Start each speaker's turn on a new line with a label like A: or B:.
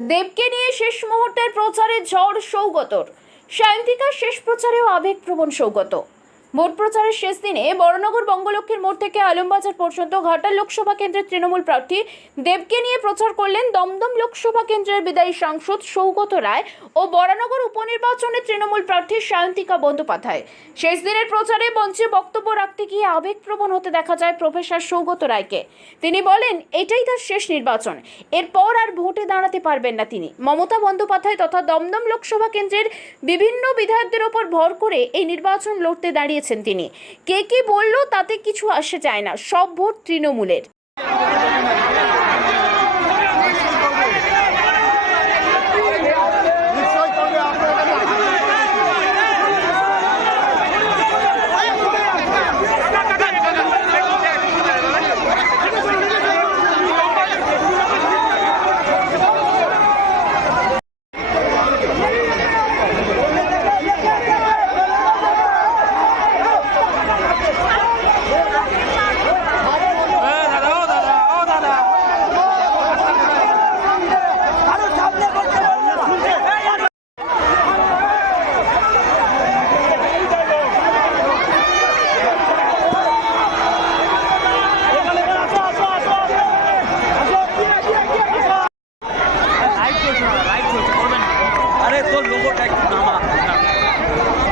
A: দেবকে নিয়ে শেষ মুহূর্তের প্রচারে ঝড় সৌগতর। সায়ন্তিকার শেষ প্রচারেও আবেগপ্রবণ সৌগত। ভোট প্রচারের শেষ দিনে বড়নগর বঙ্গলক্ষ্মীর মোড় থেকে আলমবাজার পর্যন্ত ঘাটাল লোকসভা কেন্দ্রের তৃণমূল প্রার্থী দেবকে নিয়ে প্রচার করলেন দমদম লোকসভা কেন্দ্রের বিদায়ী সাংসদ সৌগত রায় ও বরানগর উপনির্বাচনে তৃণমূল প্রার্থী সায়ন্তিকা বন্দ্যোপাধ্যায়। শেষ দিনের প্রচারে মঞ্চে বক্তব্য রাখতে গিয়ে আবেগপ্রবণ হতে দেখা যায় প্রফেসর সৌগত রায়কে। তিনি বলেন, এটাই তার শেষ নির্বাচন। এরপর আর ভোটে দাঁড়াতে পারবেন না তিনি। মমতা বন্দ্যোপাধ্যায় তথা দমদম লোকসভা কেন্দ্রের বিভিন্ন বিধায়কদের ওপর ভর করে এই নির্বাচন লড়তে দাঁড়িয়েছেন তিনি। কে কি বলল তাতে কিছু আসে যায় না সব ভোট তৃণমূলের। तो लोगो का एक नाम आता है।